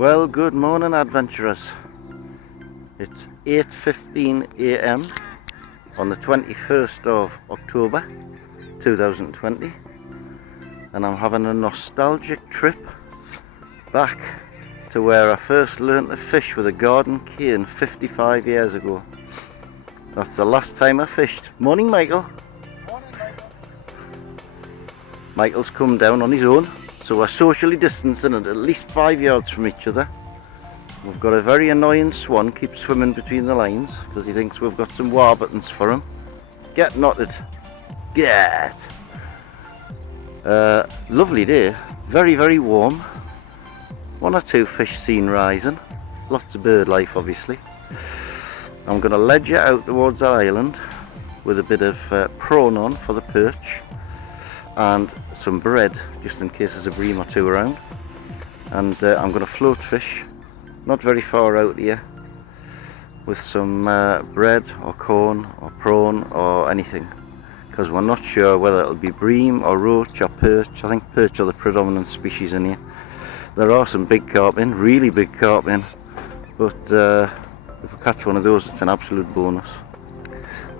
Well, good morning, adventurers. It's 8:15 a.m. on the 21st of October 2020, and I'm having a nostalgic trip back to where I first learned to fish with a garden cane 55 years ago. That's the last time I fished. Morning, Michael. Morning, Michael. Michael's come down on his own, so we're socially distancing at least 5 yards from each other. We've got a very annoying swan, keeps swimming between the lines because he thinks we've got some warburtons for him. Get knotted. Get! Lovely day, very, very warm. One or two fish seen rising. Lots of bird life, obviously. I'm going to ledger out towards our island with a bit of prawn on for the perch and some bread, just in case there's a bream or two around. And I'm going to float fish, not very far out here, with some bread or corn or prawn or anything, because we're not sure whether it'll be bream or roach or perch. I think perch are the predominant species in here. There are some big carp in, really big carp in, but if we catch one of those, it's an absolute bonus.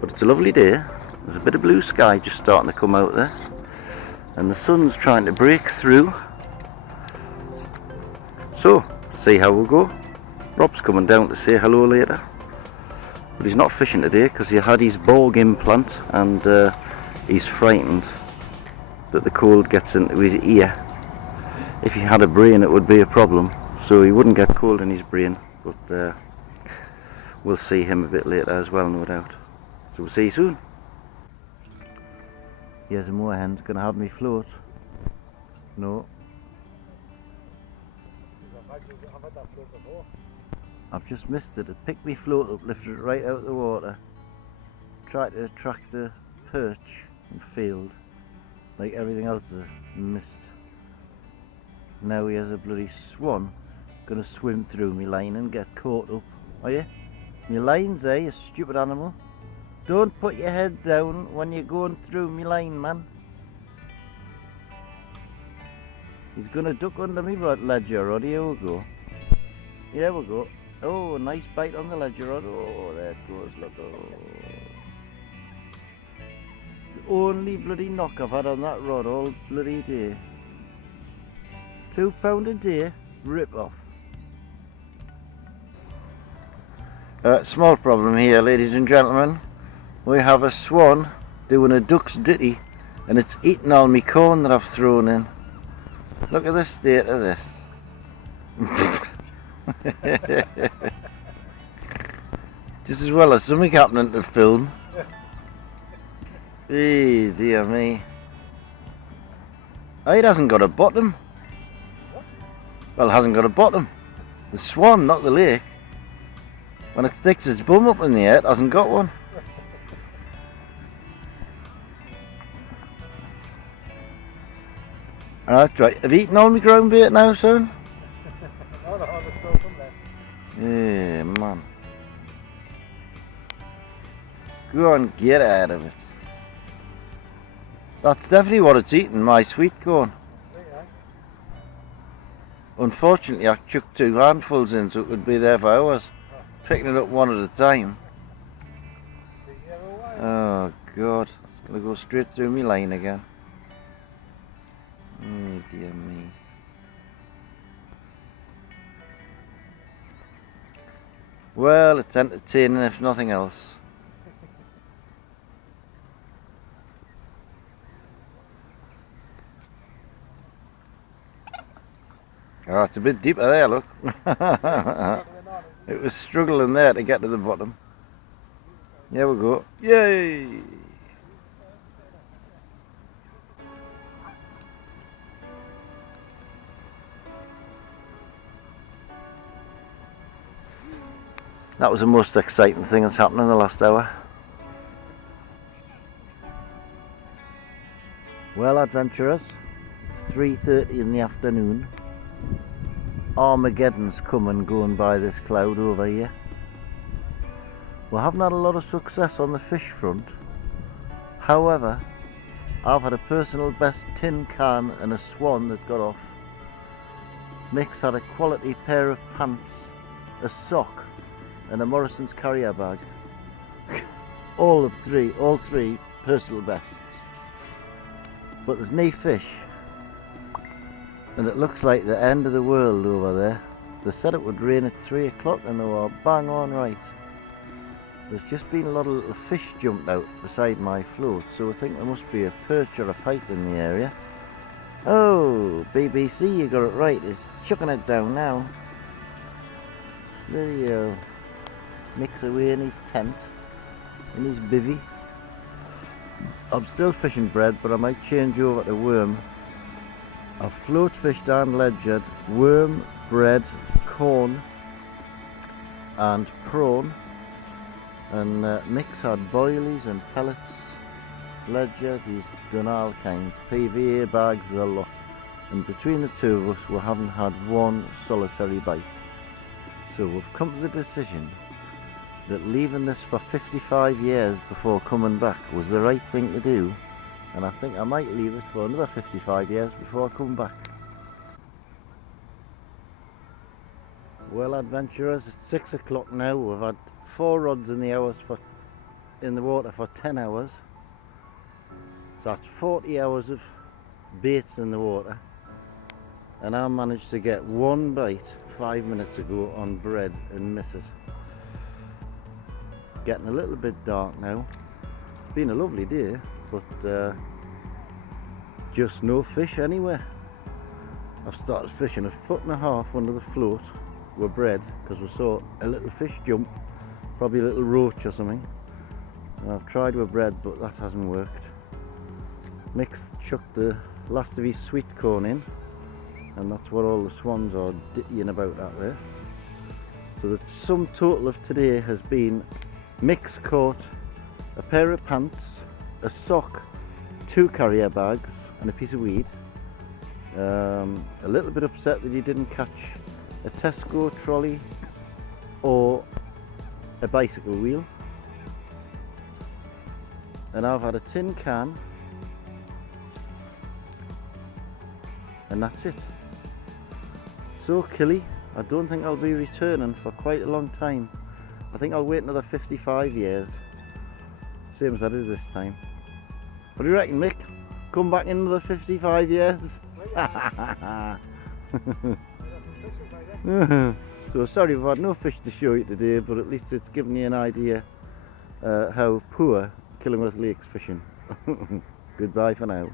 But it's a lovely day. There's a bit of blue sky just starting to come out there, and the sun's trying to break through. So, see how we'll go. Rob's coming down to say hello later, but he's not fishing today because he had his Borg implant and he's frightened that the cold gets into his ear. If he had a brain, it would be a problem, so he wouldn't get cold in his brain, but we'll see him a bit later as well, no doubt. So we'll see you soon. Here's a moorhen, gonna have me float. No. I've just missed it. It picked me float up, lifted it right out of the water. Tried to attract a perch and failed. Like everything else I missed. Now here's a bloody swan gonna swim through me line and get caught up. Are you? Me line's there, you stupid animal. Don't put your head down when you're going through me line, man. He's gonna duck under me ledger rod. Here we go. Here we go. Oh, nice bite on the ledger rod. Oh, there it goes, look. Oh. It's the only bloody knock I've had on that rod all bloody day. £2 a day, rip off. Small problem here, ladies and gentlemen. We have a swan doing a duck's ditty, and it's eating all my corn that I've thrown in. Look at the state of this. Just as well as something happening to film. Hey, dear me. Oh, it hasn't got a bottom. What? Well, it hasn't got a bottom. The swan, not the lake. When it sticks its bum up in the air, it hasn't got one. Alright, right. Have you eaten all my ground bait now, son? No, there's still some there. Yeah, man. Go on, get out of it. That's definitely what it's eating, my sweet corn. Yeah. Unfortunately, I chucked 2 handfuls in, so it would be there for hours. Picking it up one at a time. Oh, God. It's going to go straight through me line again. Oh, dear me. Well, it's entertaining if nothing else. Oh, it's a bit deeper there, look. It was struggling there to get to the bottom. Here we go. Yay! That was the most exciting thing that's happened in the last hour. Well, adventurers, it's 3:30 in the afternoon. Armageddon's coming going by this cloud over here. We haven't had a lot of success on the fish front. However, I've had a personal best tin can and a swan that got off. Mick's had a quality pair of pants, a sock and a Morrison's carrier bag. all three personal bests. But there's no fish, and it looks like the end of the world over there. They said it would rain at 3 o'clock and they were bang on right. There's just been a lot of little fish jumped out beside my float, so I think there must be a perch or a pike in the area. Oh, BBC, you got it right. It's chucking it down now. There you go. Mick's away in his tent, in his bivvy. I'm still fishing bread, but I might change over to worm. I've float fished and ledgered worm, bread, corn and prawn, and Mick's had boilies and pellets, ledgered, he's done all kinds, PVA bags, the lot, and between the two of us we haven't had one solitary bite. So we've come to the decision that leaving this for 55 years before coming back was the right thing to do, and I think I might leave it for another 55 years before I come back. Well, adventurers, it's 6 o'clock now. We've had 4 rods in the water for 10 hours. So that's 40 hours of baits in the water, and I managed to get one bite 5 minutes ago on bread and miss it. Getting a little bit dark now. It's been a lovely day, but just no fish anywhere. I've started fishing 1.5 foot under the float with bread because we saw a little fish jump, probably a little roach or something. And I've tried with bread, but that hasn't worked. Mick's chucked the last of his sweet corn in, and that's what all the swans are dittying about out there. So the sum total of today has been Mick's caught a pair of pants, a sock, 2 carrier bags and a piece of weed. A little bit upset that he didn't catch a Tesco trolley or a bicycle wheel. And I've had a tin can, and that's it. So Killy, I don't think I'll be returning for quite a long time. I think I'll wait another 55 years, same as I did this time. What do you reckon, Mick? Come back in another 55 years? So sorry we've had no fish to show you today, but at least it's given you an idea how poor Killingworth Lake's fishing. Goodbye for now.